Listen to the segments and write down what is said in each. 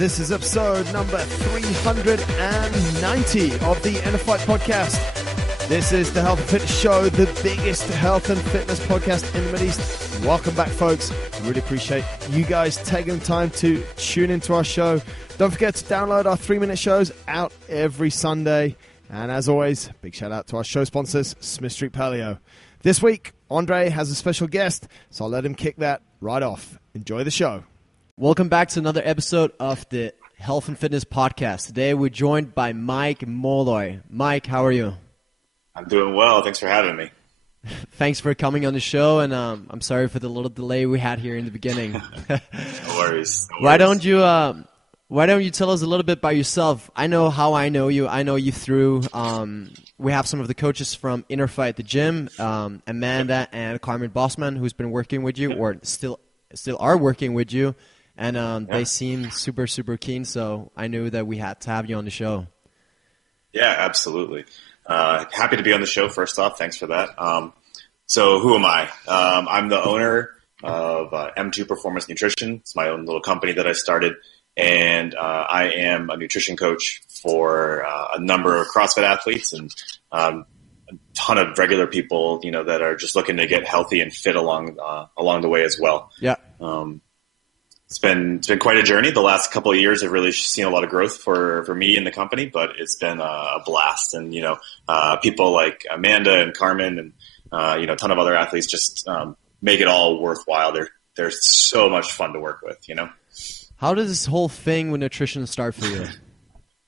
This is episode number 390 of the InnerFight podcast. This is the Health and Fitness Show, the biggest health and fitness podcast in the Middle East. Welcome back, folks. Really appreciate you guys taking the time to tune into our show. Don't forget to download our 3-minute shows out every Sunday. And as always, big shout out to our show sponsors, Smith Street Paleo. This week, Andre has a special guest, so I'll let him kick that right off. Enjoy the show. Welcome back to another episode of the Health and Fitness Podcast. Today we're joined by Mike Molloy. Mike, how are you? I'm doing well. Thanks for having me. Thanks for coming on the show, and I'm sorry for the little delay we had here in the beginning. No worries. Why don't you tell us a little bit about yourself? I know how I know you. I know you through. We have some of the coaches from InnerFight, the gym, Amanda and Carmen Bossman, who's been working with you, or still are working with you. And they seem super, super keen, so I knew that we had to have you on the show. Yeah, absolutely. Happy to be on the show, first off. Thanks for that. So who am I? I'm the owner of M2 Performance Nutrition. It's my own little company that I started, and I am a nutrition coach for a number of CrossFit athletes and a ton of regular people, that are just looking to get healthy and fit along the way as well. Yeah. It's been quite a journey. The last couple of years have really seen a lot of growth for me and the company, but it's been a blast. And, people like Amanda and Carmen and, a ton of other athletes just make it all worthwhile. They're so much fun to work with, How does this whole thing with nutrition start for you?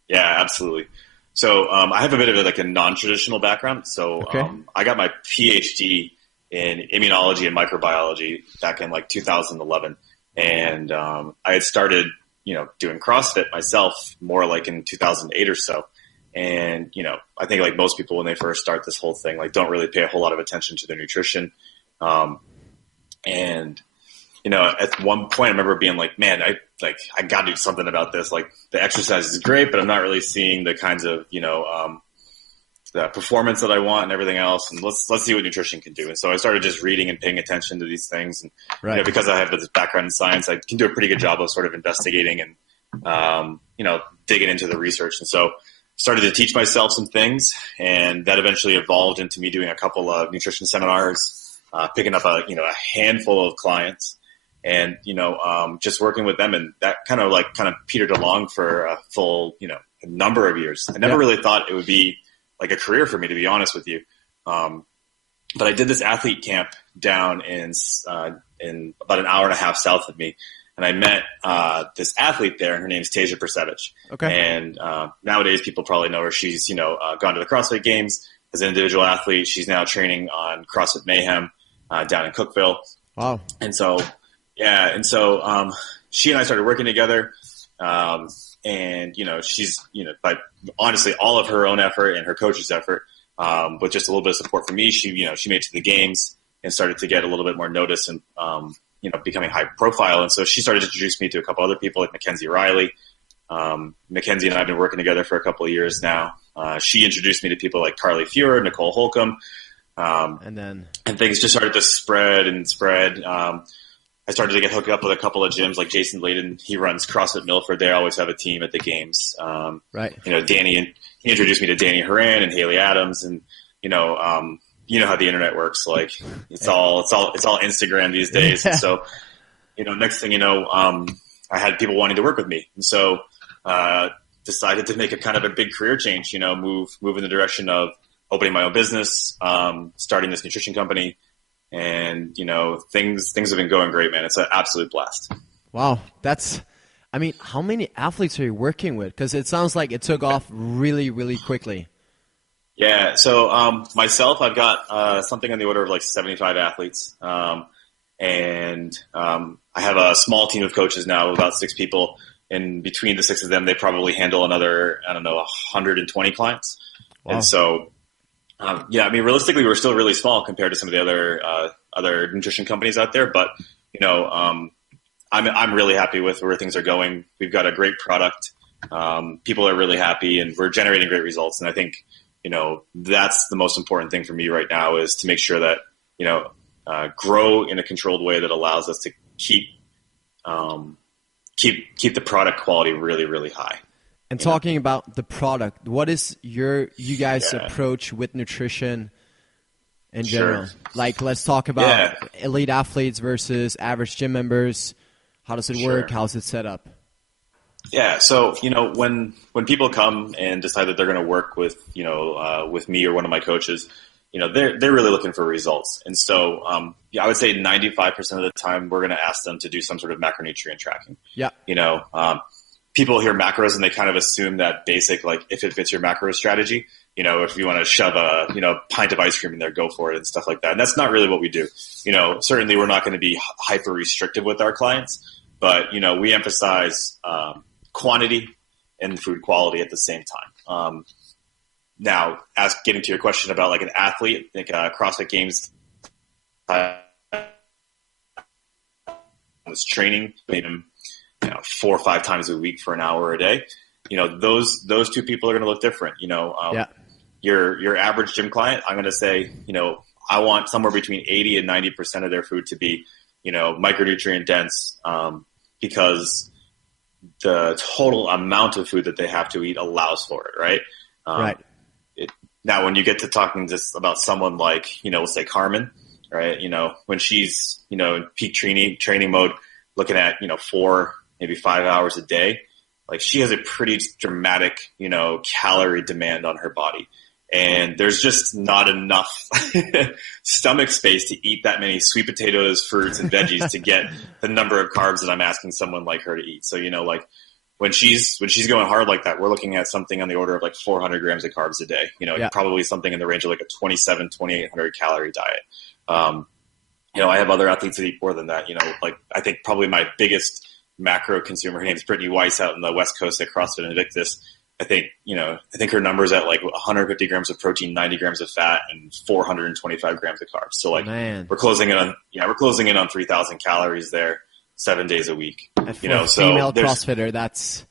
Yeah, absolutely. So I have a bit of a non-traditional background. So I got my PhD in immunology and microbiology back in 2011. And I had started, doing CrossFit myself more in 2008 or so. And, I think like most people when they first start this whole thing, don't really pay a whole lot of attention to their nutrition. And, at one point I remember being like, man, I got to do something about this. The exercise is great, but I'm not really seeing the kinds of, the performance that I want and everything else. And let's see what nutrition can do. And so I started just reading and paying attention to these things. And, because I have this background in science, I can do a pretty good job of sort of investigating and, digging into the research. And so started to teach myself some things, and that eventually evolved into me doing a couple of nutrition seminars, picking up a handful of clients and, just working with them. And that kind of petered along for a full, a number of years. I never really thought it would be a career for me, to be honest with you. But I did this athlete camp down in about an hour and a half south of me. And I met this athlete there. Her name's Tasia Persevich. Okay. And nowadays people probably know her. She's, gone to the CrossFit Games as an individual athlete. She's now training on CrossFit Mayhem down in Cookeville. Wow. And so, she and I started working together. And, she's, by honestly all of her own effort and her coach's effort, with just a little bit of support from me, she made it to the games and started to get a little bit more notice and, becoming high profile. And so she started to introduce me to a couple other people like Mackenzie Riley. Mackenzie and I have been working together for a couple of years now. She introduced me to people like Carly Fuhrer, Nicole Holcomb. And things just started to spread and spread. I started to get hooked up with a couple of gyms like Jason Layden. He runs CrossFit Milford. They always have a team at the games. Danny, he introduced me to Danny Horan and Haley Adams, and how the internet works. It's all Instagram these days. And so, next thing I had people wanting to work with me, and so decided to make a kind of a big career change. Move in the direction of opening my own business, starting this nutrition company. And, things have been going great, man. It's an absolute blast. Wow. How many athletes are you working with? Because it sounds like it took off really, really quickly. Yeah. So myself, I've got something on the order of 75 athletes. And I have a small team of coaches now, about 6 people. And between the 6 of them, they probably handle another, 120 clients. Wow. And so realistically, we're still really small compared to some of the other nutrition companies out there. But I'm really happy with where things are going. We've got a great product. People are really happy, and we're generating great results. And I think that's the most important thing for me right now, is to make sure that grow in a controlled way that allows us to keep keep the product quality really, really high. And talking about the product, what is you guys' approach with nutrition in general? Like, let's talk about elite athletes versus average gym members. How does it work? How's it set up? Yeah, so when people come and decide that they're going to work with with me or one of my coaches, they're really looking for results. And so I would say 95% of the time we're going to ask them to do some sort of macronutrient tracking. Yeah. People hear macros and they kind of assume that basic, like if it fits your macro strategy, if you want to shove a pint of ice cream in there, go for it and stuff like that. And that's not really what we do. Certainly we're not going to be hyper restrictive with our clients, but we emphasize quantity and food quality at the same time. Now, getting to your question about like an athlete, I think CrossFit Games was training, maybe 4 or 5 times a week for an hour a day. Those two people are going to look different. Your average gym client, I'm going to say, I want somewhere between 80 and 90% of their food to be, micronutrient dense, because the total amount of food that they have to eat allows for it, right? Right. Now, when you get to talking just about someone like, let's say Carmen, right? When she's, in peak training mode, looking at, 4, maybe 5 hours a day, like she has a pretty dramatic, calorie demand on her body. And there's just not enough stomach space to eat that many sweet potatoes, fruits, and veggies to get the number of carbs that I'm asking someone like her to eat. So, like when she's going hard like that, we're looking at something on the order of like 400 grams of carbs a day, probably something in the range of like a 2,800 calorie diet. I have other athletes that eat more than that, like I think probably my biggest macro consumer, her name's Brittany Weiss out in the West Coast at CrossFit Invictus. I think her number's at like 150 grams of protein, 90 grams of fat, and 425 grams of carbs. So like we're closing in on 3,000 calories there 7 days a week. And for a female CrossFitter, that's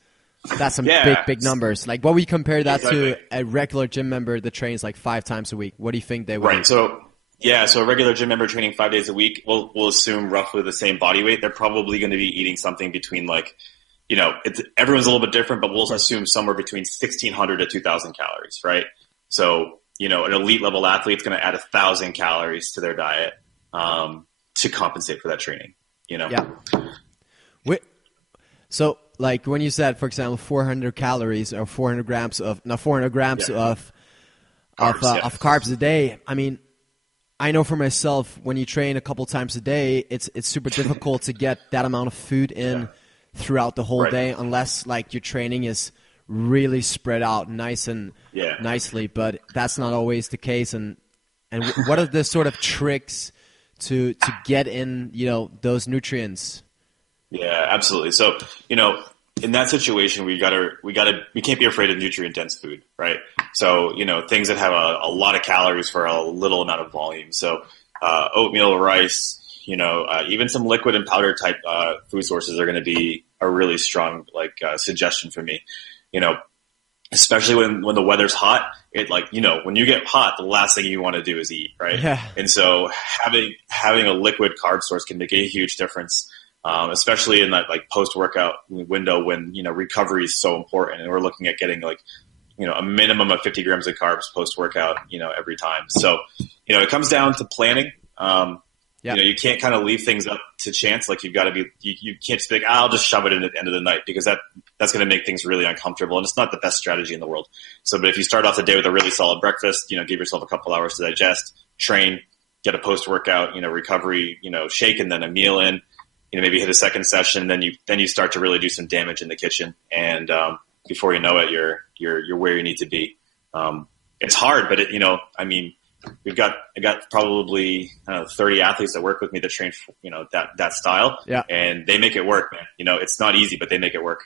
some big numbers. Like what we compare that to a regular gym member that trains like 5 times a week. What do you think they would? Right. So a regular gym member training 5 days a week, we'll assume roughly the same body weight. They're probably going to be eating something between like, everyone's a little bit different, but we'll assume somewhere between 1,600 to 2,000 calories, right? So, an elite level athlete's going to add 1,000 calories to their diet to compensate for that training, Yeah. So, like when you said, for example, 400 calories or 400 grams of carbs a day, I mean, I know for myself, when you train a couple times a day, it's super difficult to get that amount of food in throughout the whole day, unless like your training is really spread out nicely. But that's not always the case. And what are the sort of tricks to get in those nutrients? Yeah, absolutely. So in that situation, we can't be afraid of nutrient dense food, right? So things that have a lot of calories for a little amount of volume. So oatmeal, rice. Even some liquid and powder type food sources are going to be a really strong suggestion for me. Especially when the weather's hot, when you get hot, the last thing you want to do is eat, right? Yeah. And so having a liquid carb source can make a huge difference, especially in that like post workout window when recovery is so important, and we're looking at getting a minimum of 50 grams of carbs post workout every time. So it comes down to planning. You can't kind of leave things up to chance. Like you've got to be, you can't just think, I'll just shove it in at the end of the night, because that's going to make things really uncomfortable. And it's not the best strategy in the world. So, but if you start off the day with a really solid breakfast, give yourself a couple hours to digest, train, get a post-workout, recovery, shake, and then a meal in, maybe hit a second session. Then you start to really do some damage in the kitchen. And, before you know it, you're where you need to be. It's hard, but I got probably 30 athletes that work with me that train, that style, and they make it work, man. It's not easy, but they make it work.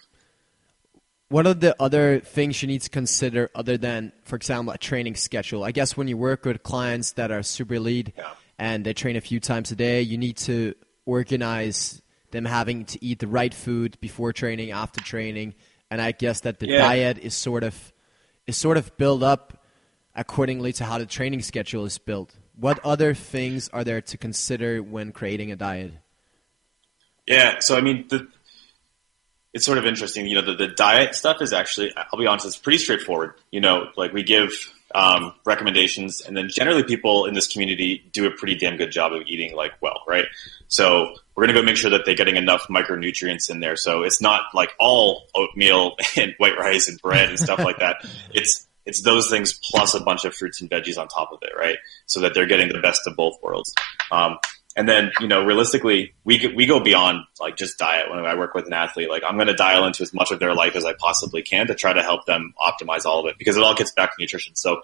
What are the other things you need to consider other than, for example, a training schedule? I guess when you work with clients that are super elite and they train a few times a day, you need to organize them having to eat the right food before training, after training, and I guess that the diet is sort of built up accordingly to how the training schedule is built. What other things are there to consider when creating a diet? Yeah, so it's sort of interesting. The diet stuff is actually, I'll be honest, it's pretty straightforward. Like we give recommendations, and then generally people in this community do a pretty damn good job of eating like well, right? So we're going to go make sure that they're getting enough micronutrients in there. So it's not like all oatmeal and white rice and bread and stuff like that. It's those things plus a bunch of fruits and veggies on top of it, right? So that they're getting the best of both worlds. And then, realistically, we go beyond like just diet. When I work with an athlete, like I'm going to dial into as much of their life as I possibly can to try to help them optimize all of it, because it all gets back to nutrition. So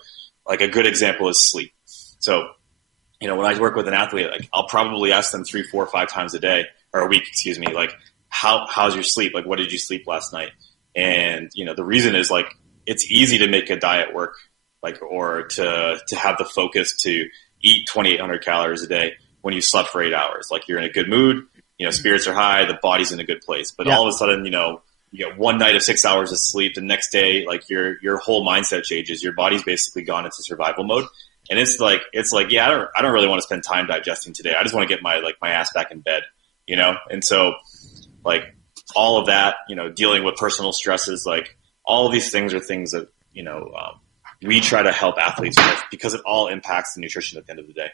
like a good example is sleep. So, when I work with an athlete, like I'll probably ask them 3, 4, 5 times a day or a week, like how's your sleep? Like, what did you sleep last night? And, the reason is like, it's easy to make a diet work, like, or to have the focus to eat 2,800 calories a day when you slept for 8 hours. Like you're in a good mood, spirits are high, the body's in a good place. But all of a sudden, you get one night of 6 hours of sleep. The next day, like your whole mindset changes. Your body's basically gone into survival mode. And it's like, yeah, I don't really want to spend time digesting today. I just want to get my ass back in bed, And so like all of that, dealing with personal stresses, like all of these things are things that, we try to help athletes with, because it all impacts the nutrition at the end of the day.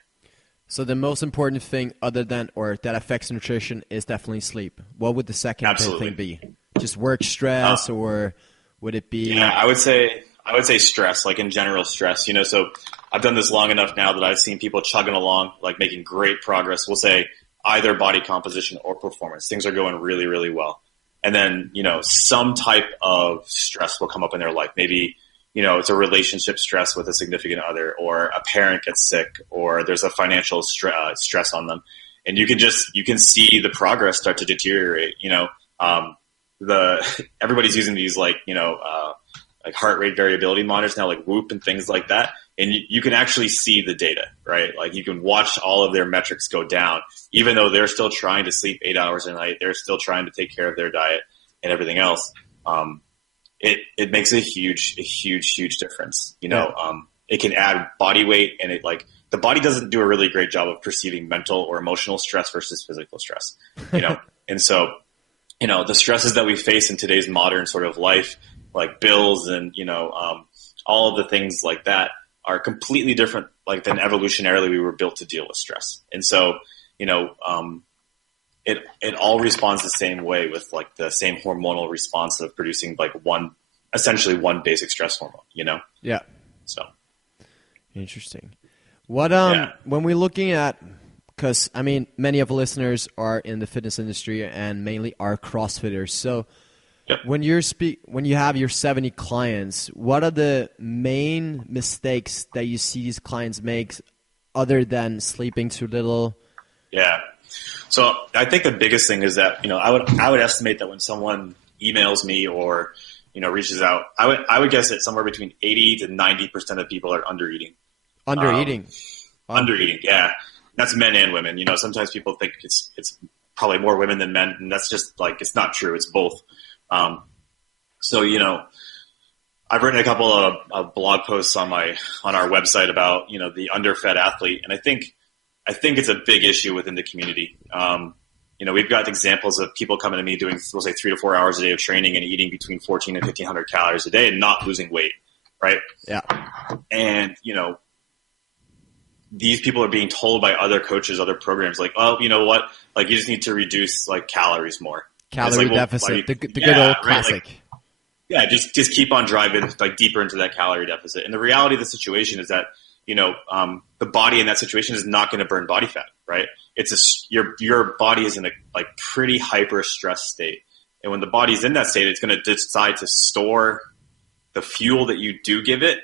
So the most important thing that affects nutrition is definitely sleep. What would the second thing be? Just work stress, or would it be? Yeah, I would say stress, like in general stress, So I've done this long enough now that I've seen people chugging along, like making great progress. We'll say either body composition or performance. Things are going really, really well. And then, some type of stress will come up in their life. Maybe, it's a relationship stress with a significant other, or a parent gets sick, or there's a financial stress on them. And you can see the progress start to deteriorate. Everybody's using these like heart rate variability monitors now, like Whoop and things like that. And you can actually see the data, right? Like you can watch all of their metrics go down, even though they're still trying to sleep 8 hours a night. They're still trying to take care of their diet and everything else. It makes a huge difference. It can add body weight, and the body doesn't do a really great job of perceiving mental or emotional stress versus physical stress, And so, the stresses that we face in today's modern sort of life, like bills and, all of the things like that, are completely different, like than evolutionarily we were built to deal with stress. And so, it all responds the same way, with like the same hormonal response of producing like essentially one basic stress hormone, Yeah. So. Interesting. What, when we're looking at, because I mean, many of the listeners are in the fitness industry and mainly are CrossFitters. So yep. when you have your 70 clients, what are the main mistakes that you see these clients make other than sleeping too little? Yeah. So I think the biggest thing is that, I would estimate that when someone emails me or, reaches out, I would guess that somewhere between 80 to 90% of people are undereating. Undereating. Undereating. Yeah. That's men and women. Sometimes people think it's probably more women than men, and that's just like, it's not true. It's both. So, I've written a couple of blog posts on our website about, the underfed athlete. And I think it's a big issue within the community. We've got examples of people coming to me doing, we'll say 3 to 4 hours a day of training and eating between 14 and 1,500 calories a day and not losing weight. Right. Yeah. And, these people are being told by other coaches, other programs, like, oh, you know what? Like, you just need to reduce like calories more. Calorie deficit, the good old classic. Like, just keep on driving like deeper into that calorie deficit. And the reality of the situation is that, the body in that situation is not going to burn body fat, right? Your body is in a like pretty hyper stress state. And when the body's in that state, it's going to decide to store the fuel that you do give it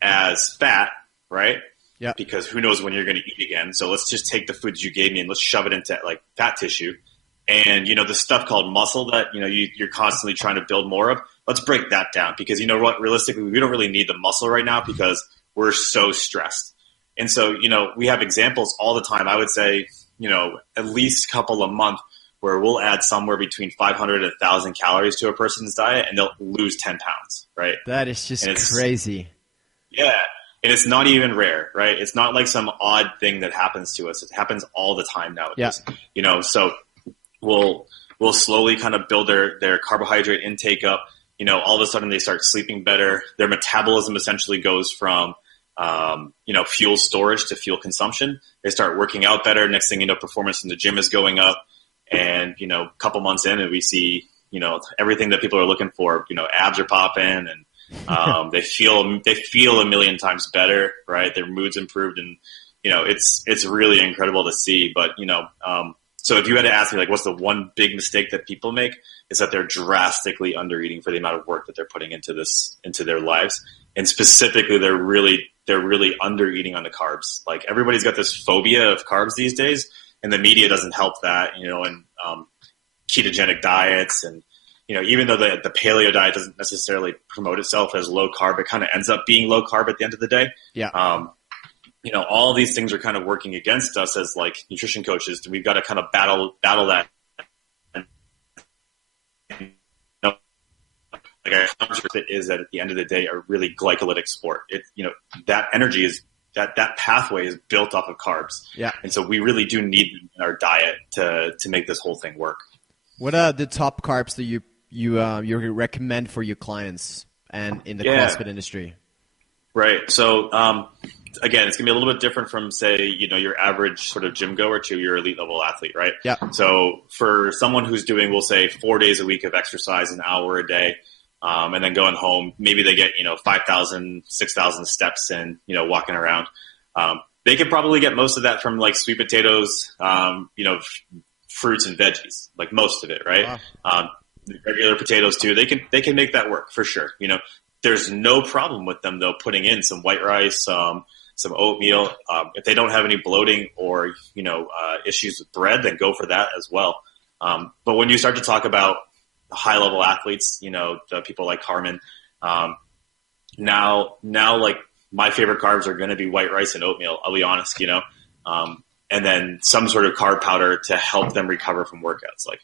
as fat, right? Yeah. Because who knows when you're going to eat again. So let's just take the foods you gave me and let's shove it into like fat tissue. And, the stuff called muscle that, you're constantly trying to build more of, let's break that down, because you know what, realistically, we don't really need the muscle right now because we're so stressed. And so, we have examples all the time. I would say, at least a couple a month where we'll add somewhere between 500 and 1,000 calories to a person's diet and they'll lose 10 pounds, right? That is just crazy. Yeah. And it's not even rare, right? It's not like some odd thing that happens to us. It happens all the time nowadays. Yeah. So we'll will slowly kind of build their carbohydrate intake up. All of a sudden they start sleeping better. Their metabolism essentially goes from, fuel storage to fuel consumption. They start working out better. Next thing you know, performance in the gym is going up. And, a couple months in and we see, everything that people are looking for, abs are popping and they feel a million times better, right? Their mood's improved and, it's really incredible to see. But, so if you had to ask me, like, what's the one big mistake that people make is that they're drastically under-eating for the amount of work that they're putting into their lives. And specifically, they're really under-eating on the carbs. Like, everybody's got this phobia of carbs these days, and the media doesn't help that, and ketogenic diets. And, even though the paleo diet doesn't necessarily promote itself as low carb, it kind of ends up being low carb at the end of the day. Yeah. All of these things are kind of working against us as like nutrition coaches. We've got to kind of battle that. And, like CrossFit is that at the end of the day, a really glycolytic sport. That energy is that pathway is built off of carbs. Yeah. And so we really do need in our diet to make this whole thing work. What are the top carbs that you recommend for your clients and in the CrossFit industry? Right. So, again, it's going to be a little bit different from, say, your average sort of gym goer to your elite level athlete, right? Yeah. So for someone who's doing, we'll say 4 days a week of exercise, an hour a day, and then going home, maybe they get, 5,000, 6,000 steps in, walking around. They could probably get most of that from like sweet potatoes, fruits and veggies, like most of it, right? Wow. Regular potatoes too. They can make that work for sure. There's no problem with them though putting in some white rice, some oatmeal. If they don't have any bloating or issues with bread, then go for that as well. But when you start to talk about high level athletes, the people like Carmen, now like my favorite carbs are going to be white rice and oatmeal. I'll be honest, and then some sort of carb powder to help them recover from workouts. Like,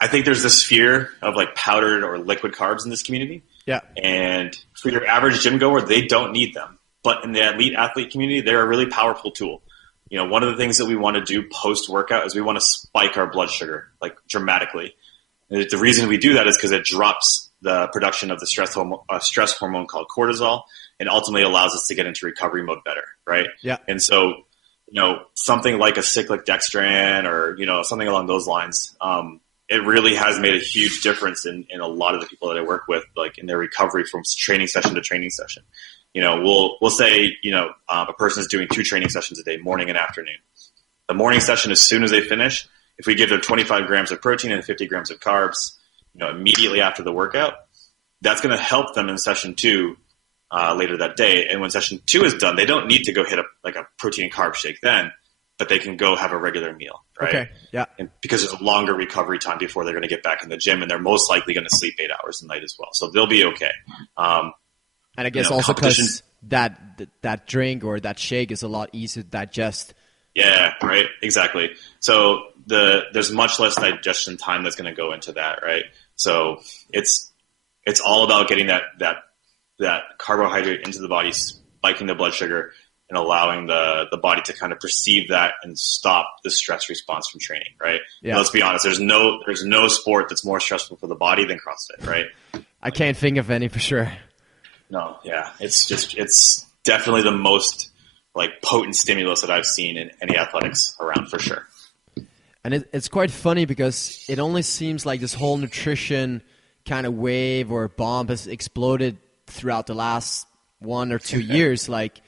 I think there's this fear of like powdered or liquid carbs in this community. Yeah. And for your average gym goer, they don't need them. But in the elite athlete community, they're a really powerful tool. One of the things that we want to do post workout is we want to spike our blood sugar like dramatically. And the reason we do that is because it drops the production of the stress hormone called cortisol and ultimately allows us to get into recovery mode better. Right. Yeah. And so, something like a cyclic dextran or, something along those lines, it really has made a huge difference in a lot of the people that I work with, like in their recovery from training session to training session. We'll say, a person is doing 2 training sessions a day, morning and afternoon. The morning session, as soon as they finish, if we give them 25 grams of protein and 50 grams of carbs, immediately after the workout, that's going to help them in session 2 later that day. And when session 2 is done, they don't need to go hit a protein and carb shake then, but they can go have a regular meal, right? Okay, yeah. And because there's a longer recovery time before they're going to get back in the gym, and they're most likely going to sleep 8 hours a night as well. So they'll be okay. And I guess also because that drink or that shake is a lot easier to digest. Yeah, right. Exactly. So there's much less digestion time that's going to go into that, right? So it's all about getting that carbohydrate into the body, spiking the blood sugar, and allowing the body to kind of perceive that and stop the stress response from training, right? Yeah. And let's be honest, there's no sport that's more stressful for the body than CrossFit, right? I can't think of any for sure. No, yeah. It's definitely the most like potent stimulus that I've seen in any athletics around for sure. And it's quite funny because it only seems like this whole nutrition kind of wave or bomb has exploded throughout the last 1 or 2 years. Like,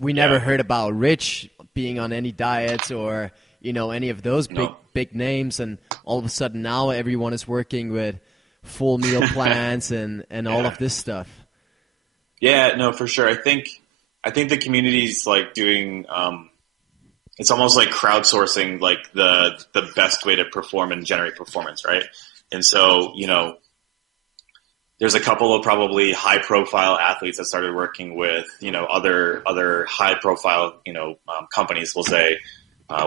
we never heard about Rich being on any diets or, any of those big names. And all of a sudden now everyone is working with full meal plans and all of this stuff. Yeah, no, for sure. I think the community's like doing, it's almost like crowdsourcing, like the best way to perform and generate performance. Right. And so, there's a couple of probably high profile athletes that started working with, other high profile, companies, we'll say,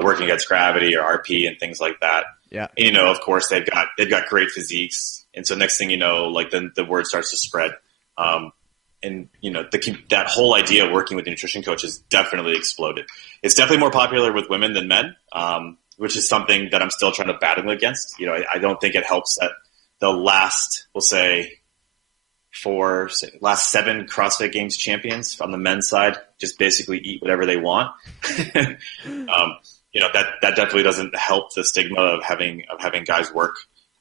working against gravity or RP and things like that. Yeah. And, of course they've got great physiques. And so next thing you know, like then the word starts to spread. And that whole idea of working with a nutrition coach has definitely exploded. It's definitely more popular with women than men. which is something that I'm still trying to battle against. I don't think it helps that the last 7 CrossFit Games champions on the men's side just basically eat whatever they want. That definitely doesn't help the stigma of having guys work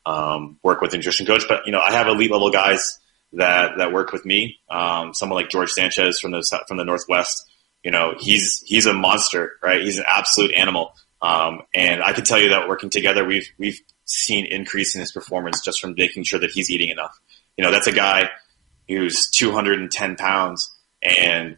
with a nutrition coach. But I have elite level guys that work with me. Someone like George Sanchez from the Northwest. He's a monster, right? He's an absolute animal. And I can tell you that working together, we've seen increase in his performance just from making sure that he's eating enough. That's a guy who's 210 pounds, and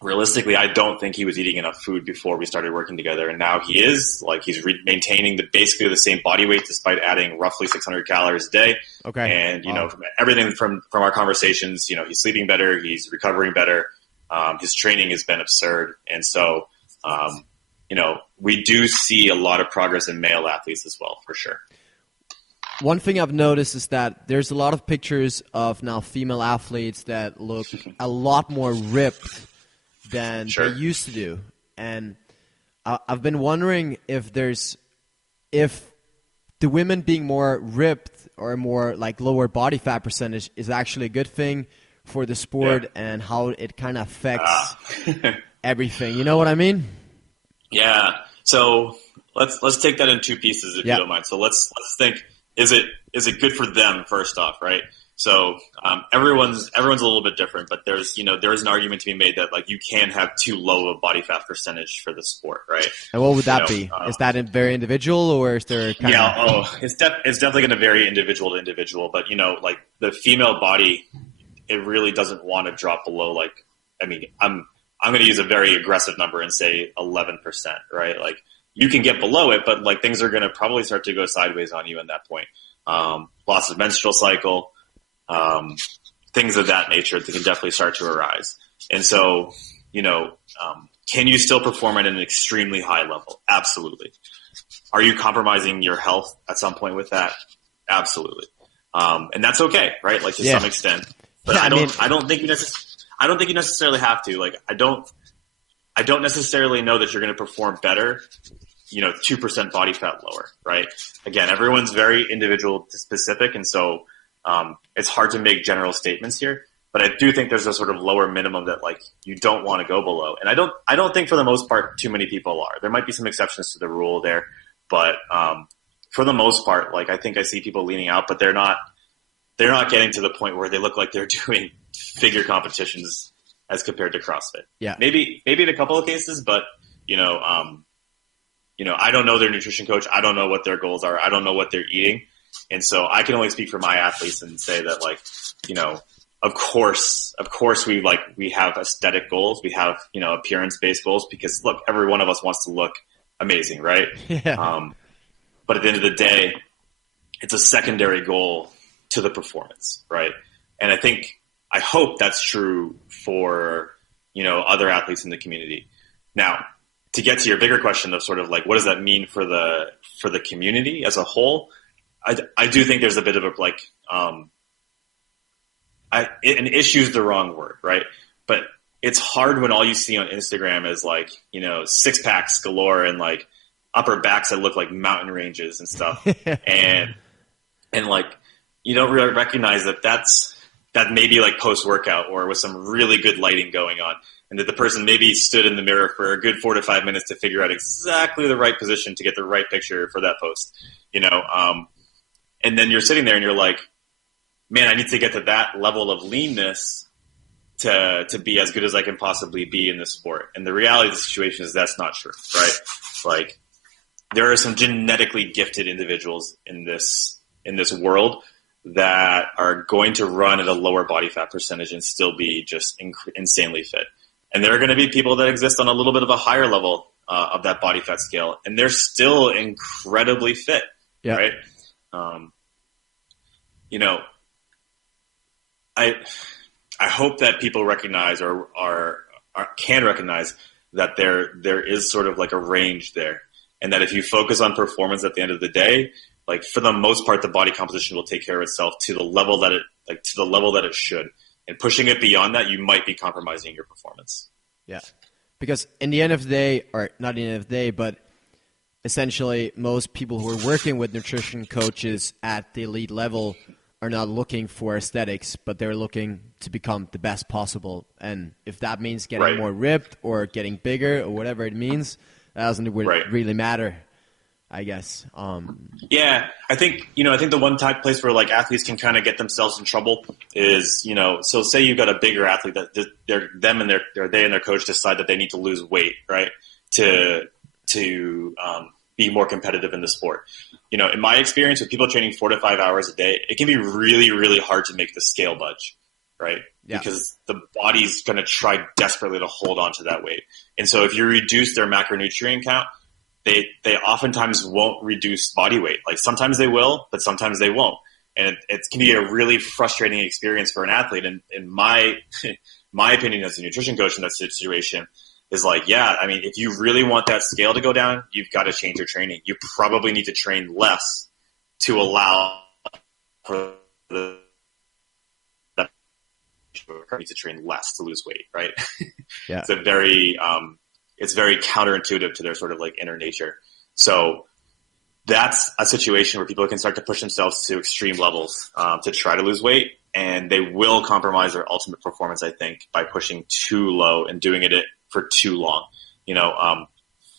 realistically, I don't think he was eating enough food before we started working together. And now he is. He's maintaining basically the same body weight despite adding roughly 600 calories a day. Okay. And, from everything from our conversations, he's sleeping better, he's recovering better. His training has been absurd. And so, we do see a lot of progress in male athletes as well, for sure. One thing I've noticed is that there's a lot of pictures of now female athletes that look a lot more ripped than they used to do. And I've been wondering if the women being more ripped or more like lower body fat percentage is actually a good thing for the sport and how it kind of affects everything. You know what I mean? Yeah. So let's take that in two pieces if you don't mind. So let's think, is it good for them first off, right? So everyone's a little bit different, but there is an argument to be made that you can't have too low a body fat percentage for the sport, right? And what would that be? Is that very individual, or is there kind of... it's definitely going to vary individual to individual, but the female body, it really doesn't want to drop below I'm going to use a very aggressive number and say 11%, right? You can get below it, but things are going to probably start to go sideways on you at that point. Loss of menstrual cycle, things of that nature that can definitely start to arise. And so, can you still perform at an extremely high level? Absolutely. Are you compromising your health at some point with that? Absolutely. And that's okay, right? To some extent. But I don't think you necessarily have to. I don't necessarily know that you're going to perform better, 2% body fat lower, right? Again, everyone's very individual specific, and so it's hard to make general statements here. But I do think there's a sort of lower minimum that you don't want to go below, and I don't think for the most part too many people are. There might be some exceptions to the rule there, but for the most part, I think I see people leaning out, but they're not getting to the point where they look like they're doing figure competitions as compared to CrossFit. Yeah. Maybe in a couple of cases, but I don't know their nutrition coach. I don't know what their goals are. I don't know what they're eating. And so I can only speak for my athletes and say that of course we have aesthetic goals. We have, appearance-based goals because look, every one of us wants to look amazing, right? Yeah. But at the end of the day, it's a secondary goal to the performance, right? And I hope that's true for, other athletes in the community. Now, to get to your bigger question of sort of what does that mean for the community as a whole? I do think there's a bit of an issue is the wrong word, right? But it's hard when all you see on Instagram is 6 packs galore and upper backs that look like mountain ranges and stuff. and you don't really recognize that maybe post workout or with some really good lighting going on. And that the person maybe stood in the mirror for a good 4 to 5 minutes to figure out exactly the right position to get the right picture for that post, and then you're sitting there and you're like, man, I need to get to that level of leanness to be as good as I can possibly be in this sport. And the reality of the situation is that's not true, right? There are some genetically gifted individuals in this world that are going to run at a lower body fat percentage and still be just insanely fit. And there are going to be people that exist on a little bit of a higher level of that body fat scale, and they're still incredibly fit, right? I hope that people recognize or can recognize that there is sort of a range there, and that if you focus on performance at the end of the day, for the most part, the body composition will take care of itself to the level that it should. And pushing it beyond that, you might be compromising your performance. Yeah. Because in the end of the day, or not in the end of the day, but essentially most people who are working with nutrition coaches at the elite level are not looking for aesthetics, but they're looking to become the best possible. And if that means getting more ripped or getting bigger or whatever it means, that doesn't really matter, I guess. Yeah, I think the one place where like athletes can kind of get themselves in trouble is, so say you've got a bigger athlete that they and their coach decide that they need to lose weight, right? To be more competitive in the sport. In my experience with people training 4 to 5 hours a day, it can be really, really hard to make the scale budge, right? Yeah. Because the body's going to try desperately to hold on to that weight. And so if you reduce their macronutrient count, they oftentimes won't reduce body weight. Like sometimes they will, but sometimes they won't. And it can be a really frustrating experience for an athlete. And in my opinion as a nutrition coach in that situation is like, yeah, I mean, if you really want that scale to go down, you've got to change your training. You probably need to train less to allow for need to train less to lose weight, right? Yeah. It's very counterintuitive to their sort of like inner nature. So that's a situation where people can start to push themselves to extreme levels to try to lose weight, and they will compromise their ultimate performance, I think, by pushing too low and doing it for too long.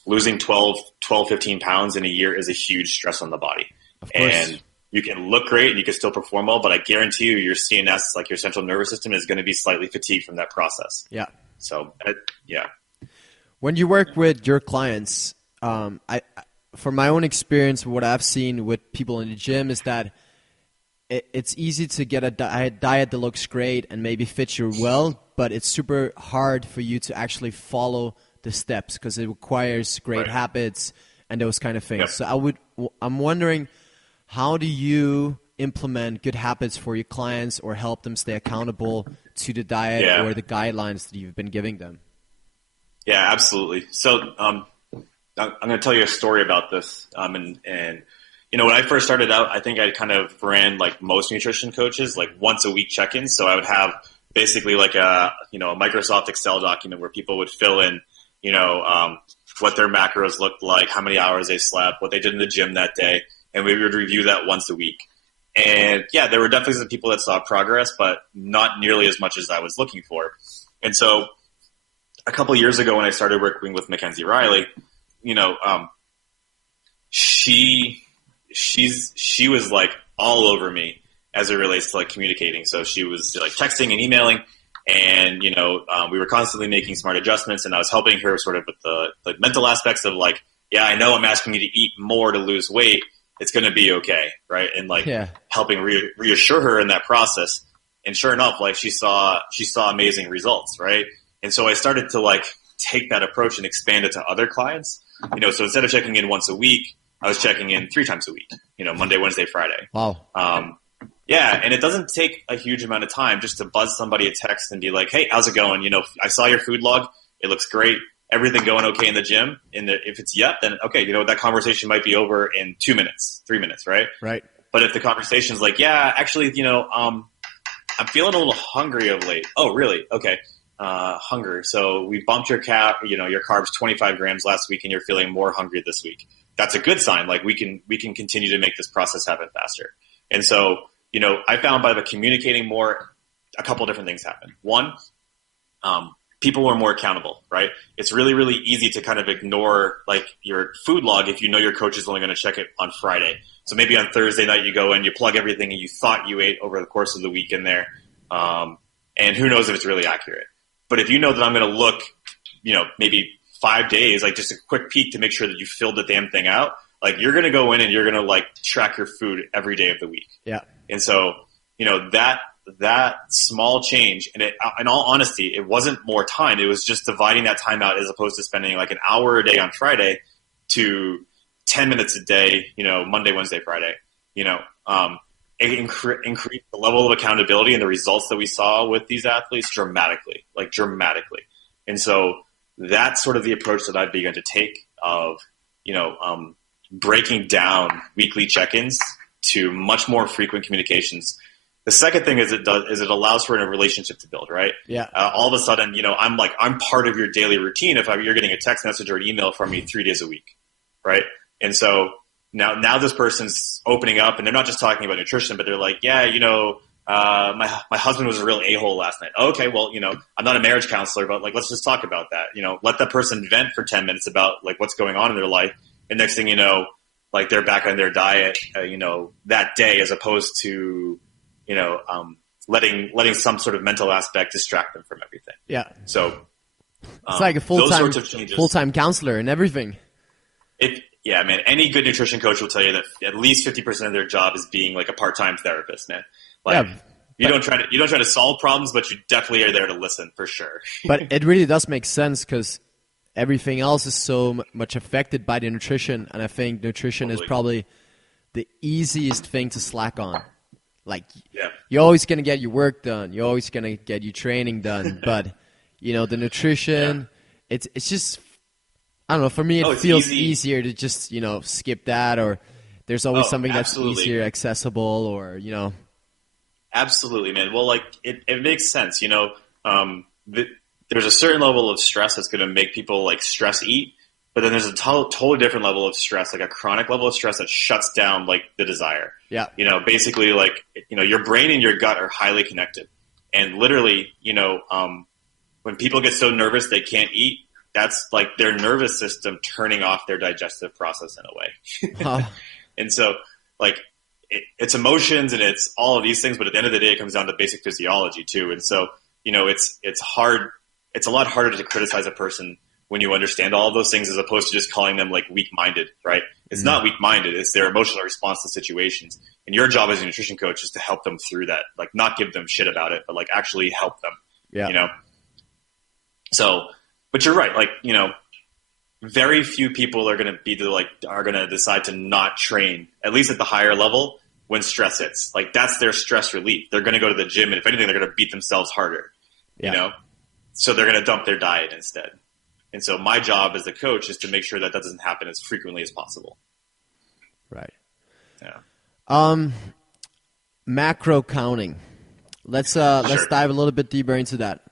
Losing 12, 15 pounds in a year is a huge stress on the body. Of course. And you can look great and you can still perform well, but I guarantee you your CNS, like your central nervous system, is going to be slightly fatigued from that process. Yeah. So, yeah. When you work with your clients, from my own experience, what I've seen with people in the gym is that it's easy to get a diet that looks great and maybe fits you well, but it's super hard for you to actually follow the steps because it requires great habits and those kind of things. Yep. So I'm wondering, how do you implement good habits for your clients or help them stay accountable to the diet or the guidelines that you've been giving them? Yeah, absolutely. So I'm going to tell you a story about this. And when I first started out, I think I kind of ran like most nutrition coaches, like once a week check-ins. So I would have basically like a Microsoft Excel document where people would fill in, what their macros looked like, how many hours they slept, what they did in the gym that day. And we would review that once a week. And yeah, there were definitely some people that saw progress, but not nearly as much as I was looking for. And so a couple of years ago when I started working with Mackenzie Riley, she was like all over me as it relates to like communicating. So she was like texting and emailing, and we were constantly making smart adjustments, and I was helping her sort of with the mental aspects of like, yeah, I know I'm asking you to eat more to lose weight. It's going to be okay, right? And like helping reassure her in that process. And sure enough, like she saw amazing results, right? And so I started to like take that approach and expand it to other clients. So instead of checking in once a week, I was checking in 3 times a week. Monday, Wednesday, Friday. Wow. Yeah, and it doesn't take a huge amount of time just to buzz somebody a text and be like, "Hey, how's it going? I saw your food log. It looks great. Everything going okay in the gym?" And if it's yep, then okay, that conversation might be over in 2 minutes, 3 minutes, right? Right. But if the conversation's like, yeah, actually, I'm feeling a little hungry of late. Oh, really? Okay. Hunger. So we bumped your your carbs 25 grams last week and you're feeling more hungry this week. That's a good sign. Like we can continue to make this process happen faster. And so, I found by communicating more, a couple different things happen. One, people are more accountable, right? It's really, really easy to kind of ignore like your food log if you know your coach is only going to check it on Friday. So maybe on Thursday night you go and you plug everything and you thought you ate over the course of the week in there. And who knows if it's really accurate. But if you know that I'm going to look, maybe 5 days, like just a quick peek to make sure that you filled the damn thing out, like you're going to go in and you're going to like track your food every day of the week. Yeah. And so, that small change, and in all honesty, it wasn't more time. It was just dividing that time out as opposed to spending like an hour a day on Friday to 10 minutes a day, Monday, Wednesday, Friday, it increased the level of accountability and the results that we saw with these athletes dramatically. And so that's sort of the approach that I've begun to take of, breaking down weekly check-ins to much more frequent communications. The second thing is it allows for a relationship to build, right? Yeah. All of a sudden, I'm part of your daily routine if you're getting a text message or an email from me 3 days a week, right? And so now this person's opening up, and they're not just talking about nutrition, but they're like, yeah, my husband was a real a-hole last night. Okay, well, I'm not a marriage counselor, but like, let's just talk about that. Let that person vent for 10 minutes about like what's going on in their life. And next thing you know, like they're back on their diet, that day, as opposed to, letting some sort of mental aspect distract them from everything. Yeah. So it's like a full-time counselor and everything. Yeah, man. Any good nutrition coach will tell you that at least 50% of their job is being like a part-time therapist, man. Like, you don't try to solve problems, but you definitely are there to listen for sure. But it really does make sense because everything else is so much affected by the nutrition, and I think nutrition is probably the easiest thing to slack on. Like, you're always gonna get your work done, you're always gonna get your training done, but the nutrition, it's just, I don't know. For me, it feels easier to just skip that, or there's always something that's easier accessible, or Absolutely, man. Well, like it makes sense. There's a certain level of stress that's going to make people like stress eat, but then there's a totally different level of stress, like a chronic level of stress that shuts down like the desire. Yeah. Basically like, your brain and your gut are highly connected, and literally, when people get so nervous they can't eat, that's like their nervous system turning off their digestive process in a way. And so like it's emotions and it's all of these things, but at the end of the day, it comes down to basic physiology too. And so, it's hard. It's a lot harder to criticize a person when you understand all of those things, as opposed to just calling them like weak-minded, right? It's not weak-minded. It's their emotional response to situations. And your job as a nutrition coach is to help them through that, like not give them shit about it, but like actually help them, So, but you're right. Like, very few people are going to decide to not train, at least at the higher level, when stress hits. Like that's their stress relief. They're going to go to the gym, and if anything, they're going to beat themselves harder, So they're going to dump their diet instead. And so my job as the coach is to make sure that doesn't happen as frequently as possible. Right. Yeah. Macro counting. Let's dive a little bit deeper into that.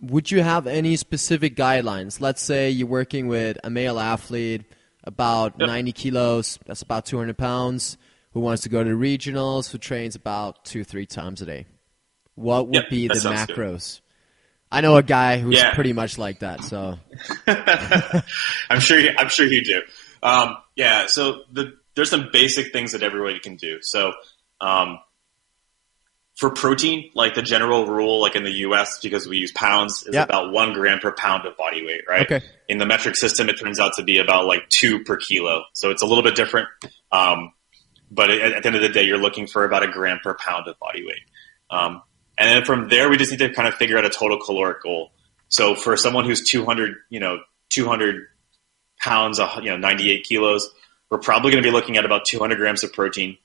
Would you have any specific guidelines? Let's say you're working with a male athlete, about 90 kilos, that's about 200 pounds, who wants to go to regionals, who trains about 2-3 times a day. What would be the macros? Good. I know a guy who's pretty much like that, so I'm sure you do. So there's some basic things that everybody can do. So for protein, like the general rule, like in the U.S., because we use pounds, is about 1 gram per pound of body weight, right? Okay. In the metric system, it turns out to be about like 2 per kilo. So it's a little bit different. But at the end of the day, you're looking for about 1 gram per pound of body weight. And then from there, we just need to kind of figure out a total caloric goal. So for someone who's 200 pounds, 98 kilos, we're probably going to be looking at about 200 grams of protein.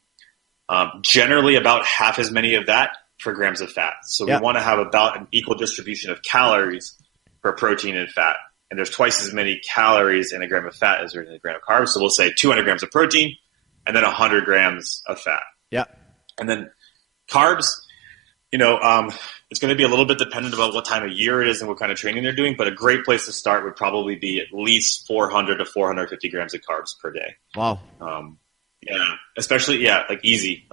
Generally about half as many of that for grams of fat. So we want to have about an equal distribution of calories for protein and fat. And there's twice as many calories in a gram of fat as there is in a gram of carbs. So we'll say 200 grams of protein and then 100 grams of fat. Yeah. And then carbs, it's going to be a little bit dependent about what time of year it is and what kind of training they're doing. But a great place to start would probably be at least 400 to 450 grams of carbs per day. Wow. Especially, like easy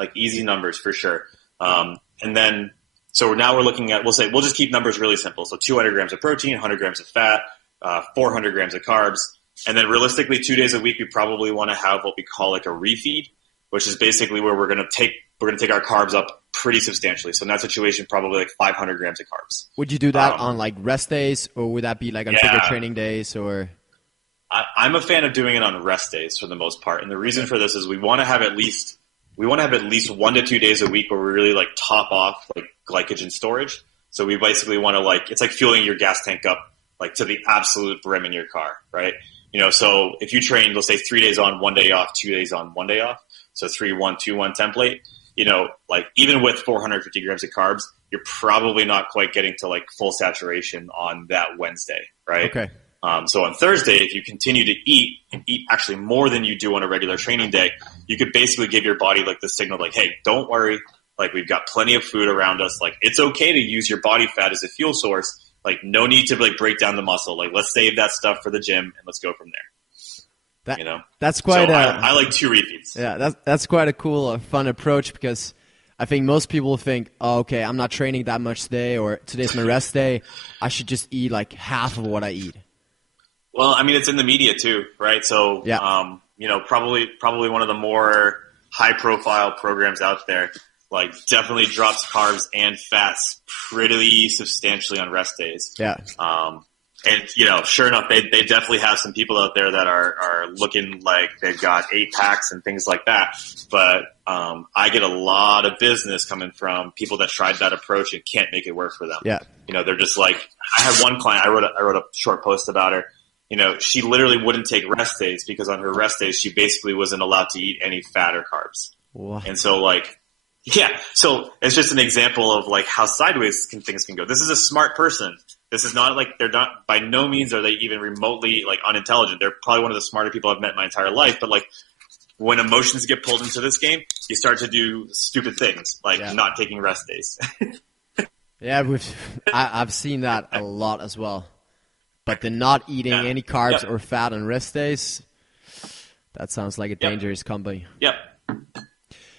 numbers for sure. And then, so now we're looking at, we'll just keep numbers really simple. So 200 grams of protein, 100 grams of fat, 400 grams of carbs. And then realistically, 2 days a week, we probably want to have what we call like a refeed, which is basically where we're going to take our carbs up pretty substantially. So in that situation, probably like 500 grams of carbs. Would you do that on like rest days, or would that be like on bigger training days, or? I'm a fan of doing it on rest days for the most part. And the reason for this is we want to have at least 1 to 2 days a week where we really like top off like glycogen storage. So we basically want to it's like fueling your gas tank up like to the absolute brim in your car, right? So if you train, let's say 3 days on, 1 day off, 2 days on, 1 day off. So 3-1-2-1 template, like even with 450 grams of carbs, you're probably not quite getting to like full saturation on that Wednesday, right? Okay. So on Thursday, if you continue to eat and eat actually more than you do on a regular training day, you could basically give your body like the signal like, hey, don't worry. Like we've got plenty of food around us. Like it's okay to use your body fat as a fuel source. Like no need to like break down the muscle. Like let's save that stuff for the gym and let's go from there. you know. That's quite so I like 2 refeeds. Yeah, that's quite a cool, fun approach, because I think most people think, oh, okay, I'm not training that much today, or today's my rest day. I should just eat like half of what I eat. Well, I mean, it's in the media too, right? So, you know, probably one of the more high-profile programs out there, like definitely drops carbs and fats pretty substantially on rest days. Yeah. And, you know, sure enough, they definitely have some people out there that are looking like they've got 8-packs and things like that. But I get a lot of business coming from people that tried that approach and can't make it work for them. Yeah. You know, they're just like, I had one client, I wrote a short post about her. You know, she literally wouldn't take rest days because on her rest days, she basically wasn't allowed to eat any fat or carbs. What? And so, like, yeah, so it's just an example of like how sideways things can go. This is a smart person. This is not like, they're not, by no means are they even remotely like unintelligent. They're probably one of the smarter people I've met in my entire life. But like, when emotions get pulled into this game, you start to do stupid things like not taking rest days. Yeah, I've seen that a lot as well. But the not eating any carbs or fat on rest days, that sounds like a dangerous combo. Yep.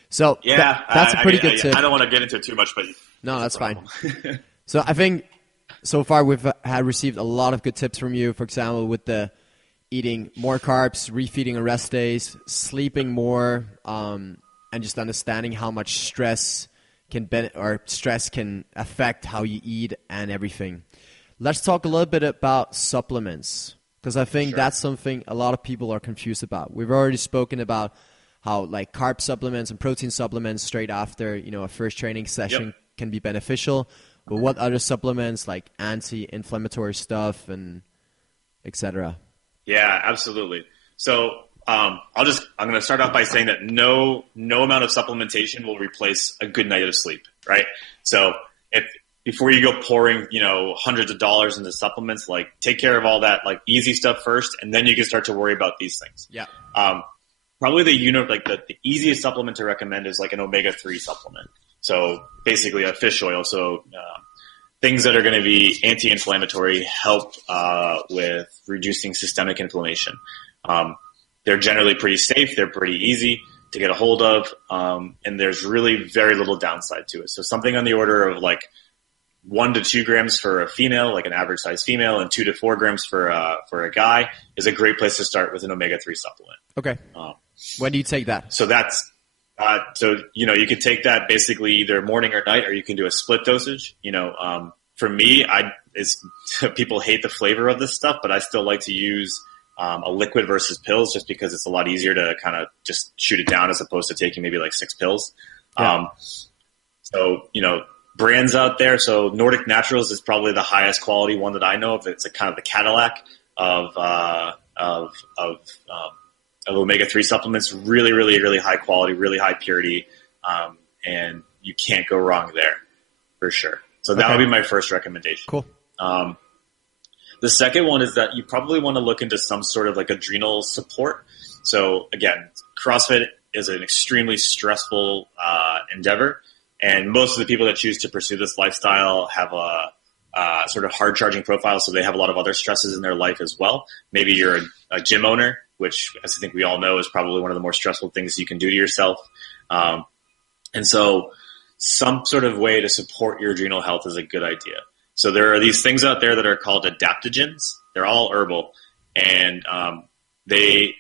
So that's a pretty good tip. I don't want to get into it too much, but no, that's fine. So I think so far we've had received a lot of good tips from you. For example, with the eating more carbs, refeeding on rest days, sleeping more, and just understanding how much stress can affect how you eat and everything. Let's talk a little bit about supplements, because I think that's something a lot of people are confused about. We've already spoken about how like carb supplements and protein supplements straight after, you know, a first training session can be beneficial. But what other supplements like anti-inflammatory stuff and etc.? Yeah, absolutely. So I'm going to start off by saying that no amount of supplementation will replace a good night of sleep, right? So before you go pouring, you know, hundreds of dollars into supplements, like take care of all that like easy stuff first, and then you can start to worry about these things. Yeah. Probably the easiest supplement to recommend is like an omega-3 supplement. So basically a fish oil. So things that are going to be anti-inflammatory, help with reducing systemic inflammation. They're generally pretty safe. They're pretty easy to get a hold of. And there's really very little downside to it. So something on the order of like 1 to 2 grams for a female, like an average size female, and 2 to 4 grams for a guy is a great place to start with an omega-3 supplement. Okay. When do you take that? So that's, you know, you could take that basically either morning or night, or you can do a split dosage. You know, for me, people hate the flavor of this stuff, but I still like to use a liquid versus pills, just because it's a lot easier to kind of just shoot it down as opposed to taking maybe like 6 pills. Yeah. So, you know, brands out there. So Nordic Naturals is probably the highest quality one that I know of. It's a kind of the Cadillac of omega-3 supplements. Really, really, really high quality, really high purity, and you can't go wrong there for sure. So that would be my first recommendation. Cool. The second one is that you probably want to look into some sort of like adrenal support. So again, CrossFit is an extremely stressful endeavor, and most of the people that choose to pursue this lifestyle have a sort of hard charging profile, so they have a lot of other stresses in their life as well. Maybe you're a gym owner, which, as I think we all know, is probably one of the more stressful things you can do to yourself. And so some sort of way to support your adrenal health is a good idea. So there are these things out there that are called adaptogens. They're all herbal, and they've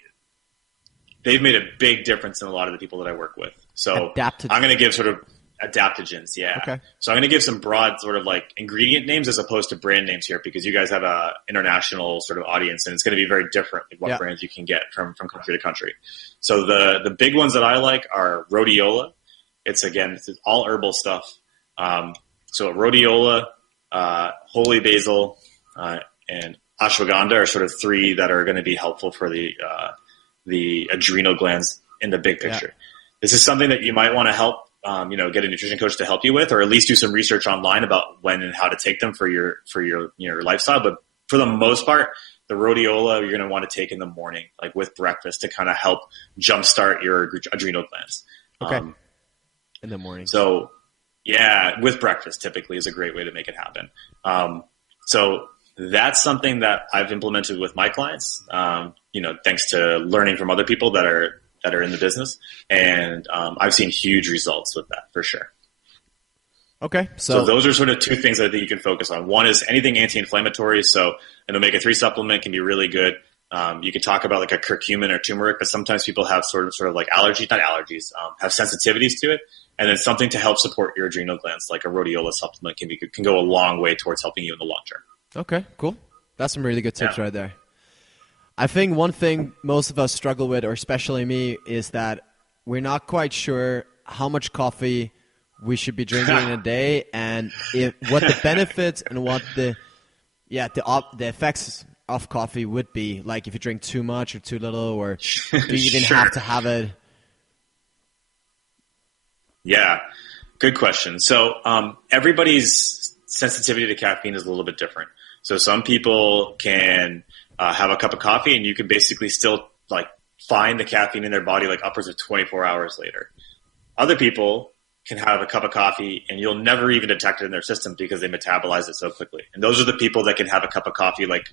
made a big difference in a lot of the people that I work with. So I'm going to give sort of adaptogens. Yeah. Okay. So I'm going to give some broad sort of like ingredient names as opposed to brand names here, because you guys have a international sort of audience, and it's going to be very different like what brands you can get from country to country. So the big ones that I like are rhodiola. It's all herbal stuff. So rhodiola, holy basil, and ashwagandha are sort of 3 that are going to be helpful for the adrenal glands in the big picture. Yeah. This is something that you might want to help, get a nutrition coach to help you with, or at least do some research online about when and how to take them for your lifestyle. But for the most part, the rhodiola you're going to want to take in the morning, like with breakfast, to kind of help jumpstart your adrenal glands. Okay. In the morning. So yeah, with breakfast typically is a great way to make it happen. So that's something that I've implemented with my clients. thanks to learning from other people that are in the business. And I've seen huge results with that for sure. Okay. So those are sort of two things I think you can focus on. One is anything anti-inflammatory. So an omega-3 supplement can be really good. You could talk about like a curcumin or turmeric, but sometimes people have sort of like have sensitivities to it. And then something to help support your adrenal glands, like a rhodiola supplement can go a long way towards helping you in the long term. Okay, cool. That's some really good tips right there. I think one thing most of us struggle with, or especially me, is that we're not quite sure how much coffee we should be drinking in a day, and what the benefits and what the effects of coffee would be. Like if you drink too much or too little, or do you even have to have it? Yeah, good question. So everybody's sensitivity to caffeine is a little bit different. So some people can have a cup of coffee and you can basically still like find the caffeine in their body like upwards of 24 hours later. Other people can have a cup of coffee and you'll never even detect it in their system because they metabolize it so quickly. And those are the people that can have a cup of coffee like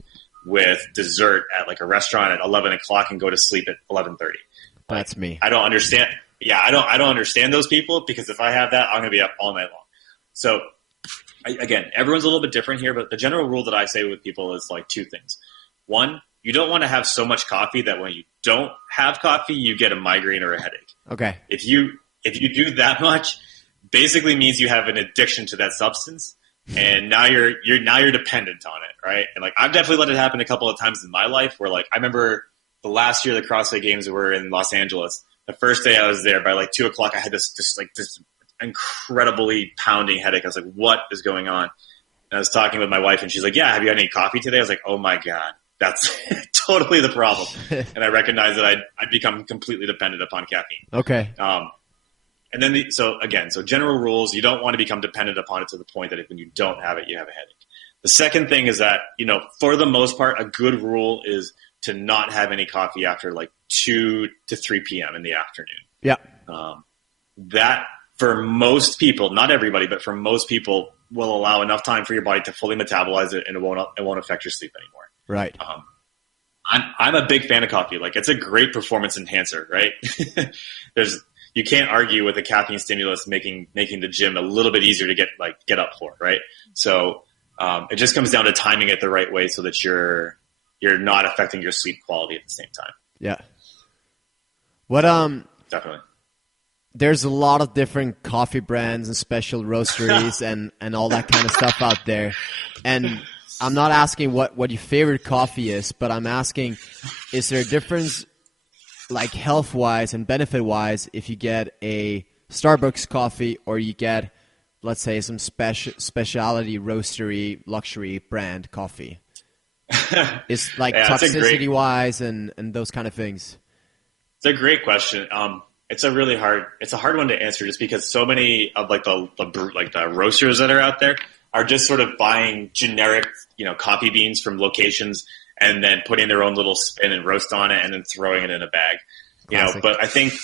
with dessert at like a restaurant at 11 o'clock and go to sleep at 11:30. That's me. I don't understand. Yeah, I don't understand those people, because if I have that, I'm going to be up all night long. So again, everyone's a little bit different here, but the general rule that I say with people is like two things. One, you don't want to have so much coffee that when you don't have coffee, you get a migraine or a headache. Okay. If you do that much, basically means you have an addiction to that substance, and now you're dependent on it, right? And like I've definitely let it happen a couple of times in my life where like I remember the last year the CrossFit Games were in Los Angeles. The first day I was there, by like 2 o'clock, I had this incredibly pounding headache. I was like, what is going on? And I was talking with my wife and she's like, yeah, have you had any coffee today? I was like, oh my God, that's totally the problem. And I recognized that I'd become completely dependent upon caffeine. Okay. And then so general rules, you don't want to become dependent upon it to the point that when you don't have it, you have a headache. The second thing is that, for the most part, a good rule is to not have any coffee after like 2 to 3 p.m. in the afternoon. Yeah. That for most people, not everybody, but for most people, will allow enough time for your body to fully metabolize it, and it won't affect your sleep anymore. Right. I'm a big fan of coffee. Like it's a great performance enhancer, right? You can't argue with a caffeine stimulus making the gym a little bit easier to get up for, right? So it just comes down to timing it the right way so that you're not affecting your sleep quality at the same time. Yeah. What Definitely. There's a lot of different coffee brands and special roasteries and all that kind of stuff out there. And I'm not asking what your favorite coffee is, but I'm asking, is there a difference like health-wise and benefit-wise if you get a Starbucks coffee or you get, let's say, some specialty roastery luxury brand coffee? It's like toxicity-wise and those kind of things. It's a great question. It's a hard one to answer just because so many of like the roasters that are out there are just sort of buying generic, coffee beans from locations and then putting their own little spin and roast on it and then throwing it in a bag. Classic. But I think,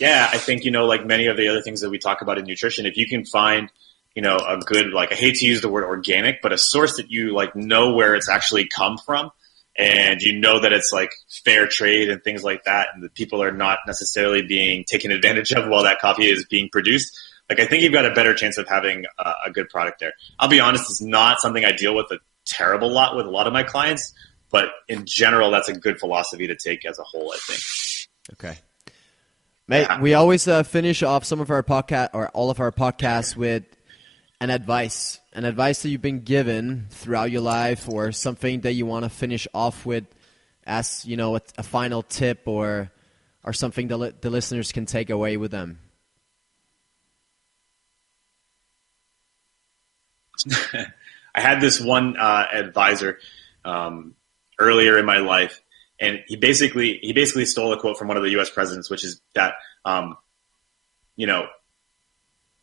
like many of the other things that we talk about in nutrition, if you can find, a good, like I hate to use the word organic, but a source that you like know where it's actually come from, and that it's like fair trade and things like that, and the people are not necessarily being taken advantage of while that coffee is being produced, like I think you've got a better chance of having a good product there. I'll be honest, it's not something I deal with a terrible lot with a lot of my clients, but in general, that's a good philosophy to take as a whole, I think. Okay. Mate, we always finish off some of our podcast or all of our podcasts with an advice that you've been given throughout your life, or something that you want to finish off with as, a final tip or something that the listeners can take away with them. I had this one advisor earlier in my life, and he basically stole a quote from one of the U.S. presidents, which is that,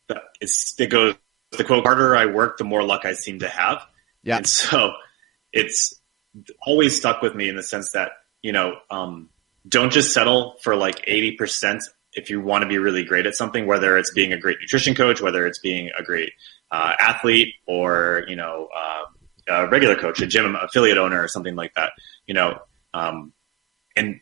it goes, the quote, "The harder I work, the more luck I seem to have." Yeah. And so it's always stuck with me in the sense that, don't just settle for like 80% if you want to be really great at something, whether it's being a great nutrition coach, whether it's being a great athlete, or, a regular coach, a gym affiliate owner or something like that. and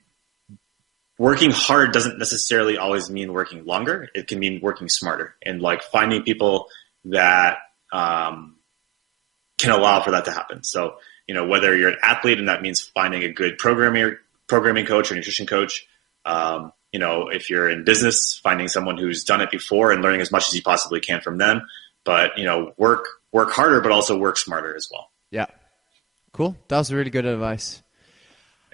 working hard doesn't necessarily always mean working longer. It can mean working smarter and like finding people that can allow for that to happen. So, whether you're an athlete and that means finding a good programming coach or nutrition coach, if you're in business, finding someone who's done it before and learning as much as you possibly can from them. But, work harder, but also work smarter as well. Yeah. Cool. That was really good advice.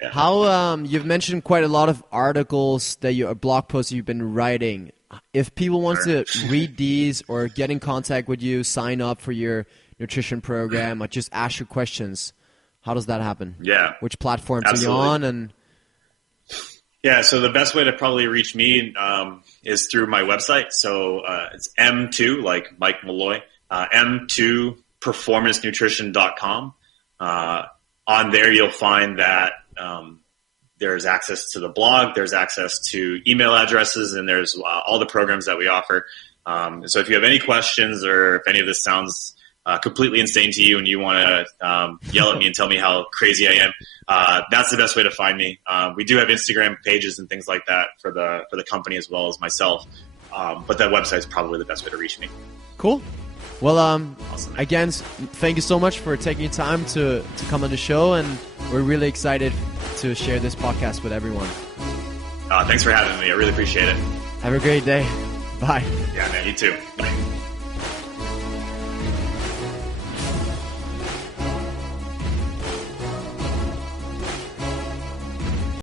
Yeah. How you've mentioned quite a lot of articles blog posts you've been writing. If people want to read these or get in contact with you, sign up for your nutrition program, or just ask your questions, how does that happen? Yeah. Which platforms Absolutely. are you on? And yeah, so the best way to probably reach me is through my website. So it's M2, like Mike Malloy, M2performancenutrition.com. On there, you'll find that there's access to the blog, there's access to email addresses, and there's all the programs that we offer. So if you have any questions or if any of this sounds completely insane to you and you want to yell at me and tell me how crazy I am, that's the best way to find me. We do have Instagram pages and things like that for the company as well as myself. But that website is probably the best way to reach me. Cool. Well, Awesome. again, thank you so much for taking time to come on the show, and we're really excited to share this podcast with everyone. Thanks for having me. I really appreciate it. Have a great day. Bye. Yeah, man, you too. Bye.